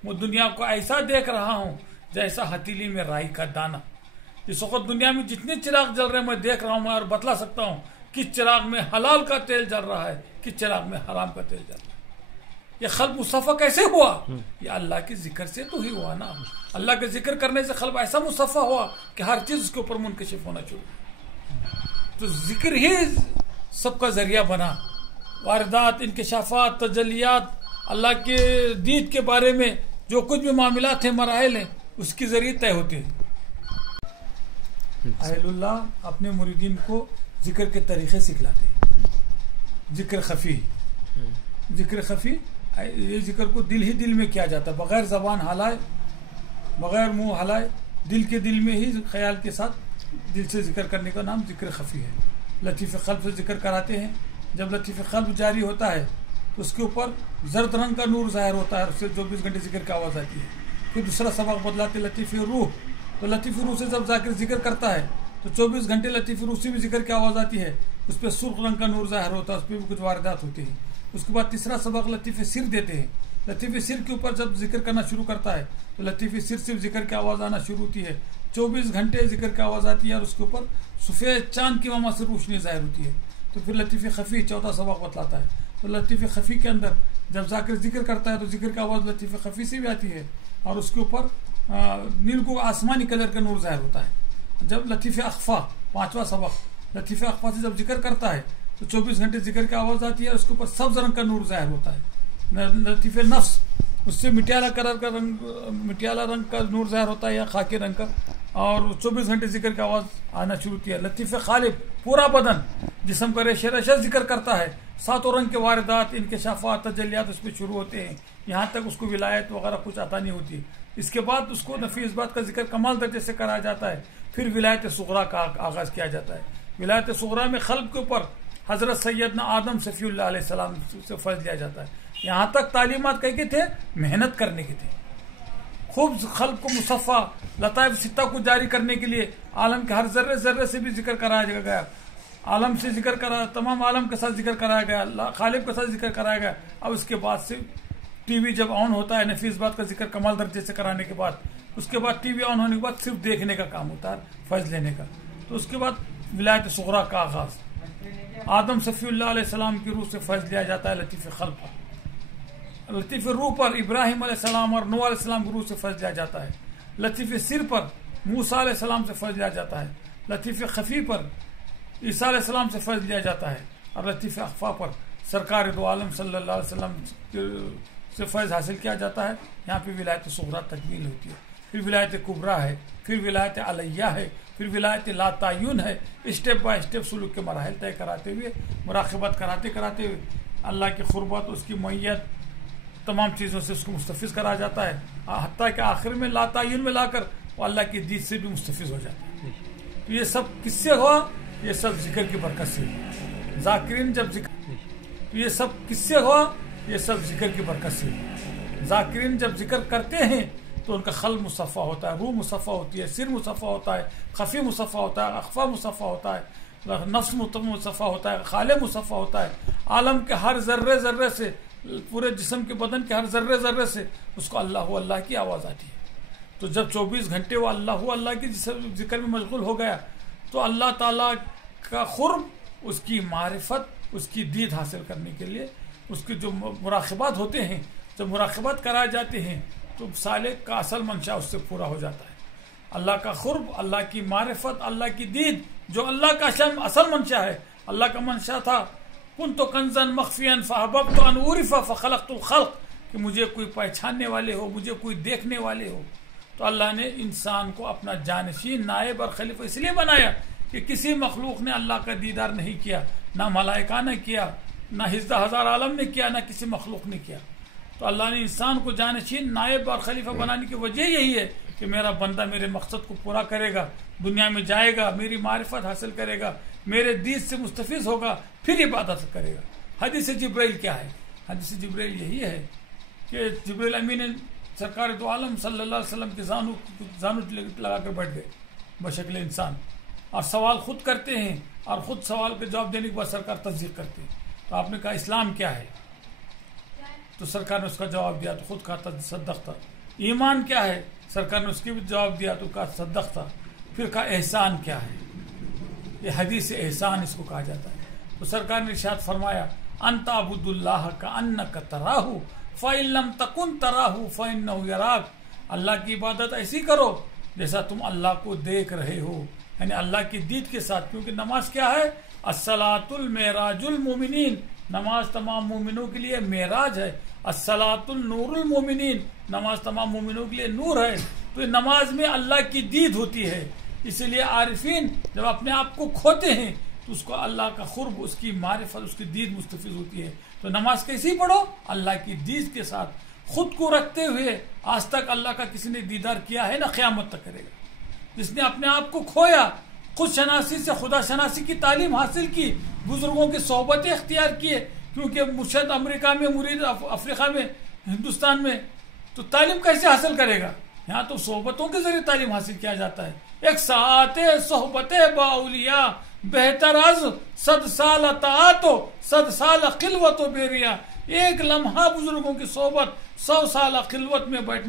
वो दुनिया को ऐसा देख रहा हूँ जैसा हथेली में राई का दाना। इस वक्त दुनिया में जितने चिराग जल रहे हैं मैं देख रहा हूँ और बतला सकता हूँ किस चिराग में हलाल का तेल जल रहा है, किस चिराग में हराम का तेल जल रहा है। ये खल्ब मुस्तफ़ा कैसे हुआ? ये अल्लाह के जिक्र से तो ही हुआ ना। अल्लाह के जिक्र करने से खल्ब ऐसा मुस्तफ़ा हुआ कि हर चीज उसके ऊपर मुनकशिफ होना चाहिए। तो जिक्र ही सबका जरिया बना। वारदात, इनकशाफात, तजलियात, अल्लाह के दीद के बारे में जो कुछ भी मामलात हैं, मराहिल हैं, उसके जरिए तय होते हैं। अहलुल्लाह अपने मुरीदीन को जिक्र के तरीके सिखलाते हैं। जिक्र खफी, जिक्र खफी, ये जिक्र को दिल ही दिल में किया जाता है, बगैर जबान हलाए, बगैर मुंह हलाए, दिल के दिल में ही ख्याल के साथ दिल से जिक्र करने का नाम जिक्र खफी है। लतीफ़ क़ल्ब से जिक्र कराते हैं। जब लतीफ़ क़ल्ब जारी होता है तो उसके ऊपर जर्द रंग का नूर ज़ाहिर होता है, उससे 24 घंटे जिक्र की आवाज़ आती है। फिर दूसरा सबक बदलाते लतीफ़ रूह, तो लतीफ़ रूह से जब जाकर जिक्र करता है तो 24 घंटे लतीफ़ रूह से भी जिक्र की आवाज़ आती है, उस पर सुर्ख रंग का नूर ज़ाहिर होता है, उस पर भी कुछ वारदात होती है। उसके बाद तीसरा सबक लतीफ़ सिर देते हैं। लतीफ़ सिर के ऊपर जब जिक्र करना शुरू करता है तो लतीफ़ सिर से जिक्र की आवाज़ आना शुरू होती है, 24 घंटे जिक्र की आवाज़ आती है और उसके ऊपर सफ़ेद चांद की वमा से रोशनी ज़ाहिर होती है। तो फिर लतीफ़ खफ़ी चौथा सबक बतलाता है। तो लतीफ़ खफ़ी के अंदर जब जाकर जिक्र करता है तो जिक्र की आवाज़ लतीफ़ खफ़ी से भी आती है और उसके ऊपर नील को आसमानी कलर का नूर ज़ाहिर होता है। जब लतीफ़ अख़फ़ा पांचवा सबक, लतीफ़ अख़फ़ा से जब जिक्र करता है तो 24 घंटे जिक्र की आवाज़ आती है और उसके ऊपर सब्ज़ रंग का नूर ज़ाहिर होता है। लतीफ़ नफ्स, उससे मिटियाला कलर का रंग, मिटियाला रंग का नूर ज़ाहिर होता है या खाकी रंग का, और 24 घंटे जिक्र की आवाज़ आना शुरू होती है। लतीफ़ ग़ालिब, पूरा बदन जिस्म का रेशे रेशा जिक्र करता है, सातों रंग के वारदात, इनकशाफात, तजलियात उस पर शुरू होते हैं, यहाँ तक उसको विलायत वगैरह कुछ आता नहीं होती। इसके बाद उसको नफ़ी इस्बात का जिक्र कमाल दर्जे से कराया जाता है। फिर विलायत सुग़रा का आगाज़ किया जाता है। विलायत सुग़रा में खल्क़ के ऊपर हज़रत सैयदना आदम सफ़ीउल्लाह अलैहिस्सलाम से फ़र्ज़ लिया जाता है। यहाँ तक तालीमात कह के थे, मेहनत करने के थे, खूब खल्क़ को मुसफ़ा लताइफ़ सित्ता को जारी करने के लिए आलम के हर जर्रे जर्रे से भी जिक्र कराया गया, आलम से जिक्र करा, तमाम आलम के साथ जिक्र कराया गया, खालिक के साथ जिक्र कराया गया। अब उसके बाद से टीवी जब ऑन होता है नफीस बात का जिक्र कमाल दर्जे से कराने के बाद, उसके बाद टीवी ऑन होने के बाद सिर्फ देखने का काम होता है, फैज़ लेने का। तो उसके बाद विलायत सुग़रा का आगाज़, आदम सफ़ीउल्लाह अलैहिस्सलाम की रूह से फैज़ लिया जाता है लतीफ़ क़ल्ब पर। लतीफ़ रूह पर इब्राहिम अलैहिस्सलाम और नूह अलैहिस्सलाम की रूह से फैज़ लिया जाता है। लतीफ़ सिर पर मूसा अलैहिस्सलाम से फैज़ लिया जाता है। लतीफ़ खफ़ी पर ईसा अलैहिस्सलाम से फैज़ लिया जाता है और लतीफ़ अख़फ़ा पर सरकार दो आलम सल्लल्लाहु अलैहि वसल्लम से फैज़ हासिल किया जाता है। यहाँ पे विलायत सुग़रा तकमील होती है, फिर विलायत कुबरा है, फिर विलायत अलैया है, फिर विलायत ला तायुन है। स्टेप बाय स्टेप सुलूक के मराहिल तय कराते हुए, मुराक़बत कराते कराते हुए अल्लाह की क़ुर्बत, उसकी मैयत, तमाम चीज़ों से उसको मुस्तफ़िज़ करा जाता है, हत्ता कि आखिर में ला तायुन में लाकर वो अल्लाह की दीद से भी मुस्तफ़िज़ हो जाता है। तो ये सब किससे हुआ? ये सब जिक्र की बरकत से। ज़ाकिरीन जब जिक्र, तो ये सब किससे हुआ? ये सब जिक्र की बरकत से। ज़ाकिरीन जब जिक्र करते हैं तो उनका क़ल्ब मुसफ़ा होता है, रूह मुसफ़ा होती है, सिर मुसफ़ा होता है, खफ़ी मुसफ़ा होता है, अख़फ़ा मुसफ़ा होता है, नफ्स मुसफ़ा होता है, ख़ाले मुसफ़ा होता है। आलम के हर ज़र्रे ज़र्रे से, पूरे जिस्म के बदन के हर ज़र्रे ज़र्रे से उसको अल्लाह अल्लाह की आवाज़ आती है। तो जब 24 घंटे वो अल्लाह की जिक्र में मशगूल हो गया तो अल्लाह ताला का क़ुर्ब, उसकी मारिफत, उसकी दीद हासिल करने के लिए उसके जो मुराक़बात होते हैं, जब मुराक़बात कराए जाते हैं तो सालिक का असल मंशा उससे पूरा हो जाता है। अल्लाह का क़ुर्ब, अल्लाह की मारिफत, अल्लाह की दीद, जो अल्लाह का असल मंशा है। अल्लाह का मंशा था कुन्तु कंज़न मख़फ़ियन फ़अहबब्तु अन उरिफ़ा फ़ख़लक़तुल ख़ल्क़, कि मुझे कोई पहचानने वाले हो, मुझे कोई देखने वाले हो। तो अल्लाह ने इंसान को अपना जानशीन, नायब और खलीफा इसलिए बनाया कि किसी मखलूक ने अल्लाह का दीदार नहीं किया, ना मलाइका ने किया, ना हिज़्ज़ा हज़ार आलम ने किया, ना किसी मखलूक ने किया। तो अल्लाह ने इंसान को जानशीन, नायब और खलीफा बनाने की वजह यही है कि मेरा बंदा मेरे मकसद को पूरा करेगा, दुनिया में जाएगा, मेरी मारिफत हासिल करेगा, मेरे दीद से मुस्तफ़िज़ होगा, फिर इबादत करेगा। हदीस जिब्राइल क्या है? हदीस जिब्राइल यही है कि जिब्राइल अमीन ने सरकार दो आलम सल्लल्लाहु अलैहि वसल्लम के जानू लगा कर बैठ गए बशक्ल इंसान, और सवाल खुद करते हैं और ख़ुद सवाल के जवाब देने के बाद सरकार तस्दीक करते हैं। तो आपने कहा इस्लाम क्या है? तो सरकार ने उसका जवाब दिया तो खुद कहा था सद्दक़ था। ईमान क्या है, सरकार ने उसकी भी जवाब दिया तो कहा सद्दक़ था। फिर कहा एहसान क्या है, ये हदीस एहसान इसको कहा जाता है। तो सरकार ने इरशाद फरमाया अंत अबुदुल्लाह का अन्नका तराहू फ़इन लम तकुन तराहू फ़इन्नहु यराक। अल्लाह की इबादत ऐसी करो जैसा तुम अल्लाह को देख रहे हो, यानी अल्लाह की दीद के साथ। क्योंकि नमाज क्या है, अस्सलातुल मेराजुल मोमिनीन, नमाज तमाम मोमिनों के लिए मेराज है। अस्सलातुल नूरुल मोमिनीन, नमाज तमाम मोमिनों के लिए नूर है। तो नमाज में अल्लाह की दीद होती है। इसीलिए आरिफीन जब अपने आप को खोते हैं तो उसको अल्लाह का खुर्ब, उसकी मारिफत, उसकी दीद मुस्तफिज होती है। तो नमाज कैसी पढ़ो, अल्लाह की दीद के साथ, खुद को रखते हुए। आज तक अल्लाह का किसी ने दीदार किया है ना, क़यामत तक करेगा। जिसने अपने आप को खोया, खुद शनासी से खुदा शनासी की तालीम हासिल की, बुजुर्गों की सोहबतें इख्तियार किए। क्योंकि मुर्शद अमेरिका में, मुरीद अफ्रीका में, हिंदुस्तान में, तो तालीम कैसे हासिल करेगा। यहाँ तो सोहबतों के जरिए तालीम हासिल किया जाता है। एक साते सोहबते बाउलिया बेहतर अज सद साल अतातो सद साल खिलवत बेरिया। एक लम्हा बुजुर्गों की सोहबत 100 साल खिलवत में बैठने